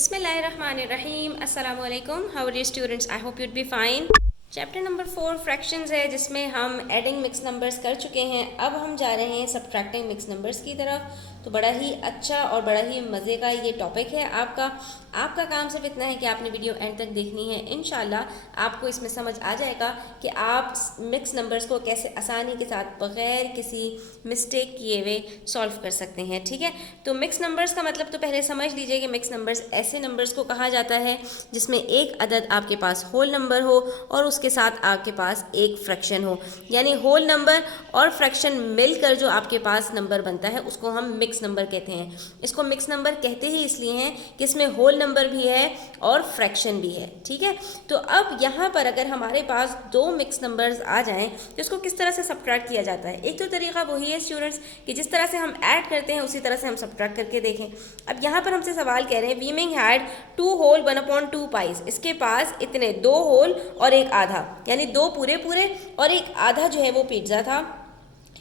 बिस्मिल्लाहिर्रहमानिर्रहीम अस्सलामु अलैकुम। How are you students? I hope you'd be fine. Chapter number 4 fractions है, जिसमें हम एडिंग मिक्स नंबर्स कर चुके हैं। अब हम जा रहे हैं सब्ट्रैक्टिंग मिक्स नंबर्स की तरफ। तो बड़ा ही अच्छा और बड़ा ही मज़े का ये टॉपिक है। आपका काम सिर्फ इतना है कि आपने वीडियो एंड तक देखनी है। इंशाल्लाह आपको इसमें समझ आ जाएगा कि आप मिक्स नंबर्स को कैसे आसानी के साथ बग़ैर किसी मिस्टेक किए हुए सॉल्व कर सकते हैं। ठीक है, तो मिक्स नंबर्स का मतलब तो पहले समझ लीजिए कि मिक्स नंबर्स ऐसे नंबर्स को कहा जाता है जिसमें एक अदद आपके पास होल नंबर हो और उसके साथ आपके पास एक फ्रैक्शन हो। यानी होल नंबर और फ्रैक्शन मिलकर जो आपके पास नंबर बनता है उसको हम मिक्स नंबर कहते हैं। इसको मिक्स नंबर कहते ही इसलिए हैं कि इसमें होल नंबर भी है और फ्रैक्शन भी है। ठीक है, तो अब यहाँ पर अगर हमारे पास दो मिक्स नंबर्स आ जाएं तो इसको किस तरह से सब्ट्रैक्ट किया जाता है? एक तो तरीका वही है स्टूडेंट्स कि जिस तरह से हम ऐड करते हैं उसी तरह से हम सब्ट्रैक्ट करके देखें। अब यहाँ पर हमसे सवाल कह रहे हैं वीमिंग हैड 2 होल 1/2 पाइस। इसके पास इतने 2 होल और एक आधा, यानी 2 पूरे पूरे और एक आधा जो है वो पिज्ज़ा था।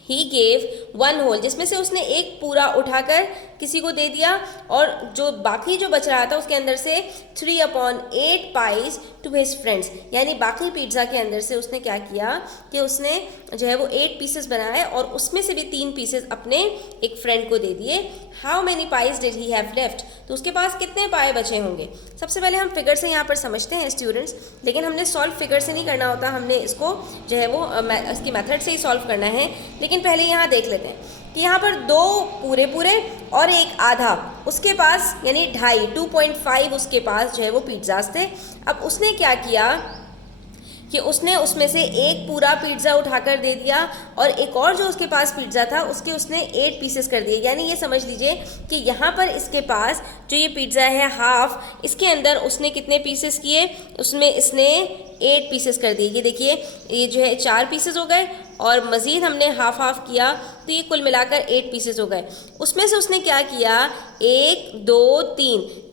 ही गेव 1 होल, जिसमें से उसने एक पूरा उठाकर किसी को दे दिया और जो बाकी जो बच रहा था उसके अंदर से 3/8 पाइस टू हिज फ्रेंड्स। यानी बाकी पिज्ज़ा के अंदर से उसने क्या किया कि उसने जो है वो 8 पीसेस बनाए और उसमें से भी 3 पीसेस अपने एक फ्रेंड को दे दिए। How many price did he have left? तो उसके पास कितने पाए बचे होंगे? सबसे पहले हम फिगर से यहाँ पर समझते हैं स्टूडेंट्स, लेकिन हमने सॉल्व फिगर से नहीं करना होता, हमने इसको जो है वो इसकी मेथड से ही सॉल्व करना है। लेकिन पहले यहाँ देख लेते हैं कि यहाँ पर 2 पूरे पूरे और एक आधा उसके पास, यानी 2.5 उसके पास जो है वो पिज्ज़ाज थे। अब उसने क्या किया कि उसने उसमें से एक पूरा पिज्ज़ा उठाकर दे दिया और एक और जो उसके पास पिज्ज़ा था उसके उसने 8 पीसेस कर दिए। यानी ये समझ लीजिए कि यहाँ पर इसके पास जो ये पिज्ज़ा है हाफ, इसके अंदर उसने कितने पीसेस किए? उसमें इसने 8 पीसेस कर दिए। ये देखिए, ये जो है 4 पीसेस हो गए और मज़ीद हमने हाफ हाफ किया तो ये कुल मिलाकर 8 पीसेस हो गए। उसमें से उसने क्या किया? 1 2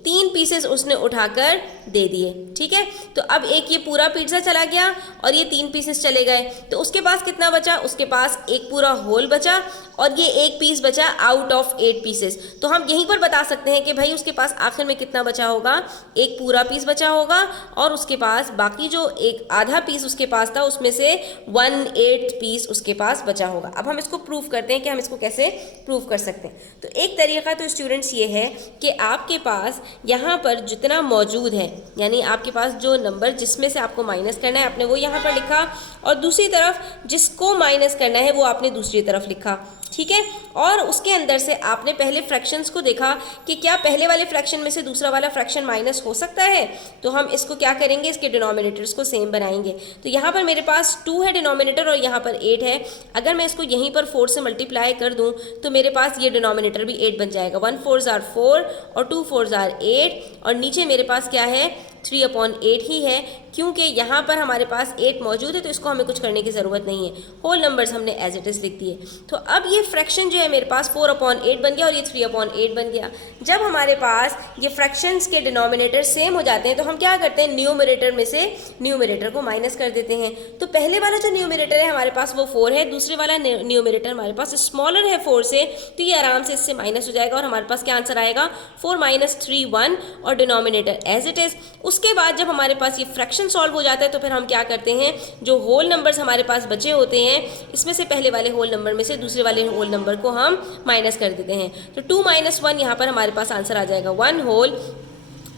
3 पीसेस उसने उठाकर दे दिए। ठीक है, तो अब एक ये पूरा पिज्ज़ा चला गया और ये 3 पीसेस चले गए, तो उसके पास कितना बचा? उसके पास एक पूरा होल बचा और ये एक पीस बचा आउट ऑफ 8 पीसेस। तो हम यहीं पर बता सकते हैं कि भाई उसके पास आखिर में कितना बचा होगा? एक पूरा पीस बचा होगा और उसके पास बाकी जो एक आधा पीस उसके पास था उसमें से 1/8 पीस उसके पास बचा होगा। अब हम इसको प्रूव करते हैं कि हम इसको कैसे प्रूव कर सकते हैं। तो एक तरीका तो स्टूडेंट्स ये है कि आपके पास यहाँ पर जितना मौजूद है, यानी आपके पास जो नंबर जिसमें से आपको माइनस करना है आपने वो यहाँ पर लिखा और दूसरी तरफ जिसको माइनस करना है वो आपने दूसरी तरफ लिखा। ठीक है, और उसके अंदर से आपने पहले फ्रैक्शंस को देखा कि क्या पहले वाले फ्रैक्शन में से दूसरा वाला फ्रैक्शन माइनस हो सकता है। तो हम इसको क्या करेंगे? इसके डिनोमिनेटर्स को सेम बनाएंगे। तो यहाँ पर मेरे पास 2 है डिनोमिनेटर और यहाँ पर 8 है। अगर मैं इसको यहीं पर 4 से मल्टीप्लाई कर दूँ तो मेरे पास ये डिनोमिनेटर भी 8 बन जाएगा। 1 4s are 4 और 2 4s are 8 और नीचे मेरे पास क्या है? 3/8 ही है, क्योंकि यहाँ पर हमारे पास 8 मौजूद है तो इसको हमें कुछ करने की ज़रूरत नहीं है। होल नंबर्स हमने एज इट इज़ लिख दिए। तो अब ये फ्रैक्शन जो है मेरे पास 4/8 बन गया और ये 3/8 बन गया। जब हमारे पास ये फ्रैक्शंस के डिनोमिनेटर सेम हो जाते हैं तो हम क्या करते हैं? न्यूमरेटर में से न्यूमरेटर को माइनस कर देते हैं। तो पहले वाला जो न्यूमरेटर है हमारे पास वो 4 है, दूसरे वाला न्यूमरेटर हमारे पास स्मॉलर है 4 से, तो ये आराम से इससे माइनस हो जाएगा और हमारे पास क्या आंसर आएगा? 4 - 3 1 और डिनोमिनेटर एज इट इज़। उसके बाद जब हमारे पास ये फ्रैक्शन सॉल्व हो जाता है तो फिर हम क्या करते हैं? जो होल नंबर्स हमारे पास बचे होते हैं इसमें से पहले वाले होल नंबर में से दूसरे वाले होल नंबर को हम माइनस कर देते हैं। तो 2 - 1 यहाँ पर हमारे पास आंसर आ जाएगा 1 होल।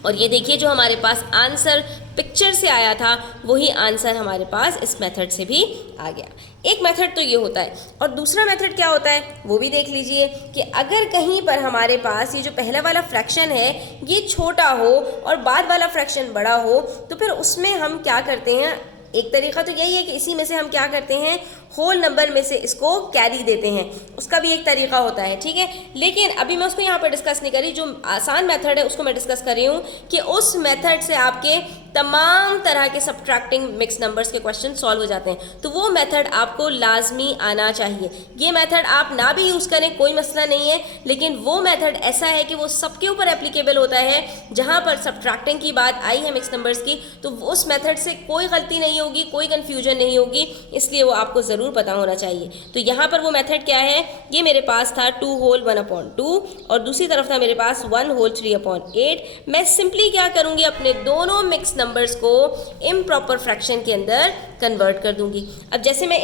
और ये देखिए जो हमारे पास आंसर पिक्चर से आया था वही आंसर हमारे पास इस मेथड से भी आ गया। एक मेथड तो ये होता है और दूसरा मेथड क्या होता है वो भी देख लीजिए कि अगर कहीं पर हमारे पास ये जो पहला वाला फ्रैक्शन है ये छोटा हो और बाद वाला फ्रैक्शन बड़ा हो तो फिर उसमें हम क्या करते हैं? एक तरीका तो यही है कि इसी में से हम क्या करते हैं? होल नंबर में से इसको कैरी देते हैं। उसका भी एक तरीका होता है। ठीक है, लेकिन अभी मैं उसको यहाँ पर डिस्कस नहीं करी। जो आसान मेथड है उसको मैं डिस्कस कर रही हूँ कि उस मेथड से आपके तमाम तरह के सब्ट्रैक्टिंग मिक्स नंबर्स के क्वेश्चन सॉल्व हो जाते हैं। तो वो मेथड आपको लाजमी आना चाहिए। ये मेथड आप ना भी यूज़ करें कोई मसला नहीं है, लेकिन वो मेथड ऐसा है कि वो सबके ऊपर एप्लीकेबल होता है। जहाँ पर सब्ट्रैक्टिंग की बात आई है मिक्स नंबर्स की तो उस मेथड से कोई गलती नहीं होगी, कोई कन्फ्यूजन नहीं होगी, इसलिए वो आपको ज़रूर पता होना चाहिए। तो यहाँ पर वो मेथड क्या है, ये मेरे पास था 2 होल 1/2 और दूसरी तरफ था मेरे पास 1 होल 3/8। मैं सिंपली क्या करूँगी, अपने दोनों मिक्स नंबर्स को इम्प्रॉपर फ्रैक्शन के अंदर कन्वर्ट कर दूंगी। अब जैसे मैं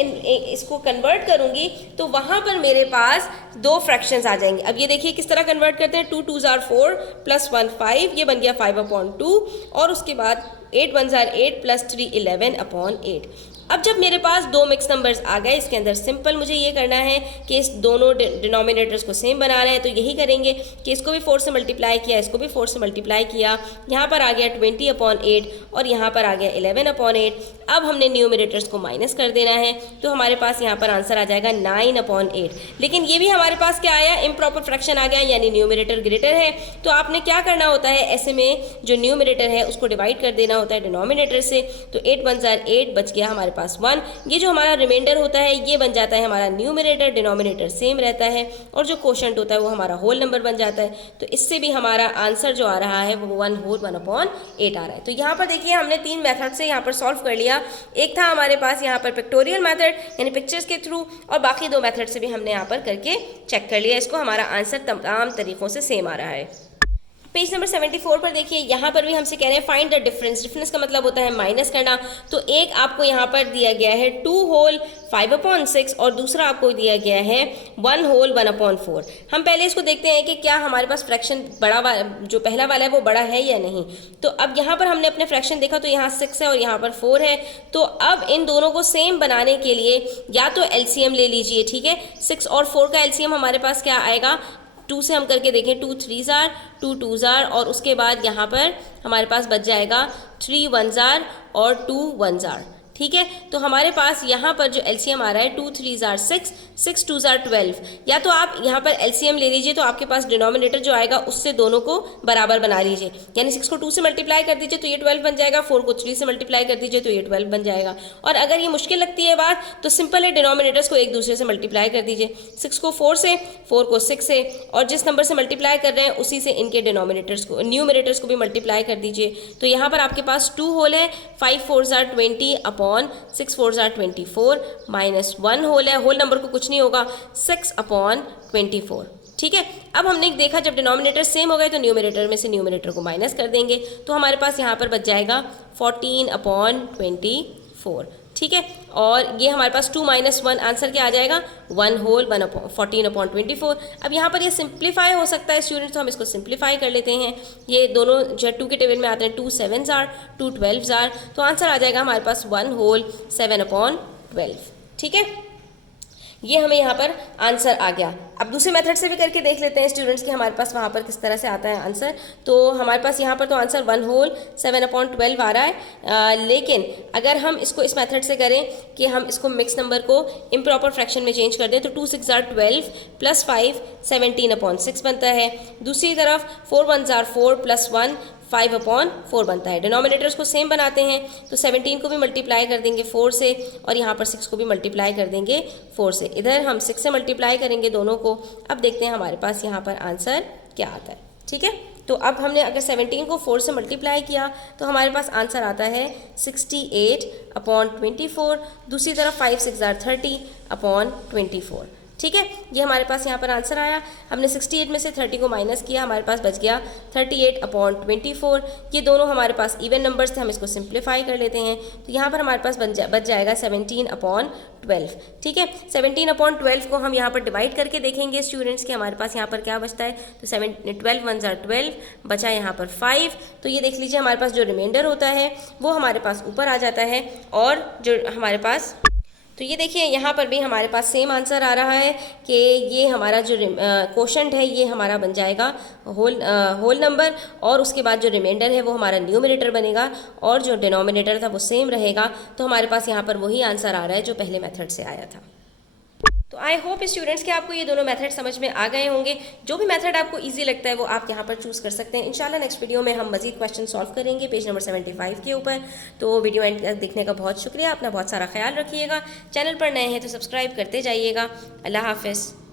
इसको कन्वर्ट करूँगी तो वहाँ पर मेरे पास दो फ्रैक्शंस आ जाएंगे। अब ये देखिए किस तरह कन्वर्ट करते हैं, 2 2s are 4 + 1 5, ये बन गया 5/2 और उसके बाद 8 1s are 8 + 3 11/8। अब जब मेरे पास दो मिक्स नंबर्स आ गए, इसके अंदर सिंपल मुझे ये करना है कि इस दोनों डिनोमिनेटर्स को सेम बना रहे हैं, तो यही करेंगे कि इसको भी 4 से मल्टीप्लाई किया, इसको भी 4 से मल्टीप्लाई किया, यहाँ पर आ गया 20/8 और यहाँ पर आ गया 11/8। अब हमने न्यूमिनेटर्स को माइनस कर देना है, तो हमारे पास यहाँ पर आंसर आ जाएगा 9/8। लेकिन ये भी हमारे पास क्या आया, इम्प्रॉपर फ्रैक्शन आ गया, यानी न्यूमिनेटर ग्रेटर है। तो आपने क्या करना होता है, ऐसे में जो न्यूमिनेटर है उसको डिवाइड कर देना होता है डिनोमिनेटर से। तो 8 1s are 8, बच गया हमारे पास 1। ये जो हमारा रिमाइंडर होता है ये बन जाता है हमारा न्यूमिनेटर, डिनोमिनेटर सेम रहता है और जो क्वोशंट होता है वो हमारा होल नंबर बन जाता है। तो इससे भी हमारा आंसर जो आ रहा है वो 1 होल 1/8 आ रहा है। तो यहाँ पर देखिए हमने 3 मेथड से यहाँ पर सॉल्व कर लिया। एक था हमारे पास यहाँ पर पिक्टोरियल मेथड यानी पिक्चर्स के थ्रू, और बाकी 2 मेथड से भी हमने यहाँ पर करके चेक कर लिया इसको, हमारा आंसर तमाम तरीक़ों से सेम आ रहा है। पेज नंबर 74 पर देखिए, यहाँ पर भी हमसे कह रहे हैं फाइंड द डिफरेंस। डिफरेंस का मतलब होता है माइनस करना। तो एक आपको यहाँ पर दिया गया है 2 होल 5/6 और दूसरा आपको दिया गया है 1 होल 1/4। हम पहले इसको देखते हैं कि क्या हमारे पास फ्रैक्शन बड़ा जो पहला वाला है वो बड़ा है या नहीं। तो अब यहाँ पर हमने अपने फ्रैक्शन देखा तो यहाँ 6 है और यहाँ पर 4 है। तो अब इन दोनों को सेम बनाने के लिए या तो एलसीएम ले लीजिए, ठीक है। 6 और 4 का एलसीएम हमारे पास क्या आएगा, 2 से हम करके देखें, 2 3s are 2 2s are और उसके बाद यहाँ पर हमारे पास बच जाएगा 3 1s are और 2 1s are, ठीक है। तो हमारे पास यहाँ पर जो एलसीएम आ रहा है 2 3s are 6 6 2s are 12। या तो आप यहाँ पर एलसीएम ले लीजिए, तो आपके पास डिनोमिनेटर जो आएगा उससे दोनों को बराबर बना लीजिए, यानी 6 को 2 से मल्टीप्लाई कर दीजिए तो ये 12 बन जाएगा, 4 को 3 से मल्टीप्लाई कर दीजिए तो ये 12 बन जाएगा। और अगर ये मुश्किल लगती है बात तो सिंपल है, डिनोमिनेटर्स को एक दूसरे से मल्टीप्लाई कर दीजिए, 6 को 4 से, 4 को 6 से, और जिस नंबर से मल्टीप्लाई कर रहे हैं उसी से इनके डिनोमिनेटर्स को न्यूमिनेटर्स को भी मल्टीप्लाई कर दीजिए। तो यहाँ पर आपके पास 2 होल है, 5 4s are 20/6 4s are 24 minus 1 whole है, होल नंबर को कुछ नहीं होगा, 6/24, ठीक है। अब हमने देखा जब डिनोमिनेटर सेम हो गए तो न्यूमिनेटर में से न्यूमिनेटर को माइनस कर देंगे, तो हमारे पास यहाँ पर बच जाएगा 14/24, ठीक है। और ये हमारे पास 2 - 1 आंसर क्या आ जाएगा, 1 होल 14/24। अब यहाँ पर ये सिंप्लीफाई हो सकता है स्टूडेंट्स, तो हम इसको सिंप्लीफाई कर लेते हैं। ये दोनों जो 2 के टेबल में आते हैं, 2 7s are 2 12s are, तो आंसर आ जाएगा हमारे पास 1 होल 7/12, ठीक है। ये हमें यहाँ पर आंसर आ गया। अब दूसरे मेथड से भी करके देख लेते हैं स्टूडेंट्स कि हमारे पास वहाँ पर किस तरह से आता है आंसर। तो हमारे पास यहाँ पर तो आंसर 1 होल 7/12 आ रहा है, लेकिन अगर हम इसको इस मेथड से करें कि हम इसको मिक्स नंबर को इम्प्रॉपर फ्रैक्शन में चेंज कर दें, तो 2 6s are 12 + 5 17/6 बनता है। दूसरी तरफ 4 1s are 4 + 1 5/4 बनता है। डिनोमिनेटर्स को सेम बनाते हैं, तो 17 को भी मल्टीप्लाई कर देंगे 4 से और यहाँ पर 6 को भी मल्टीप्लाई कर देंगे 4 से। इधर हम 6 से मल्टीप्लाई करेंगे दोनों को। अब देखते हैं हमारे पास यहाँ पर आंसर क्या आता है, ठीक है। तो अब हमने अगर 17 को 4 से मल्टीप्लाई किया तो हमारे पास आंसर आता है 68/24। दूसरी तरफ 5 6 are 30/24, ठीक है। ये हमारे पास यहाँ पर आंसर आया। हमने 68 में से 30 को माइनस किया, हमारे पास बच गया 38/24। ये दोनों हमारे पास इवन नंबर्स थे, हम इसको सिंप्लीफाई कर लेते हैं। तो यहाँ पर हमारे पास बच जाएगा 17/12, ठीक है। 17/12 को हम यहाँ पर डिवाइड करके देखेंगे स्टूडेंट्स कि हमारे पास यहाँ पर क्या बचता है। तो 12 1s are 12, बचा यहाँ पर 5। तो ये देख लीजिए हमारे पास जो रिमाइंडर होता है वो हमारे पास ऊपर आ जाता है, और जो हमारे पास, तो ये देखिए यहाँ पर भी हमारे पास सेम आंसर आ रहा है कि ये हमारा जो क्वोशंट है ये हमारा बन जाएगा होल नंबर, और उसके बाद जो रिमाइंडर है वो हमारा न्यूमिनेटर बनेगा, और जो डिनोमिनेटर था वो सेम रहेगा। तो हमारे पास यहाँ पर वही आंसर आ रहा है जो पहले मेथड से आया था। तो आई होप स्टूडेंट्स कि आपको ये दोनों मेथड समझ में आ गए होंगे। जो भी मेथड आपको इजी लगता है वो आप यहाँ पर चूज़ कर सकते हैं। इंशाल्लाह नेक्स्ट वीडियो में हम मजीद क्वेश्चन सॉल्व करेंगे पेज नंबर 75 के ऊपर। तो वीडियो एंड तक देखने का बहुत शुक्रिया, अपना बहुत सारा ख्याल रखिएगा। चैनल पर नए हैं तो सब्सक्राइब करते जाइएगा। अल्लाह हाफिज़।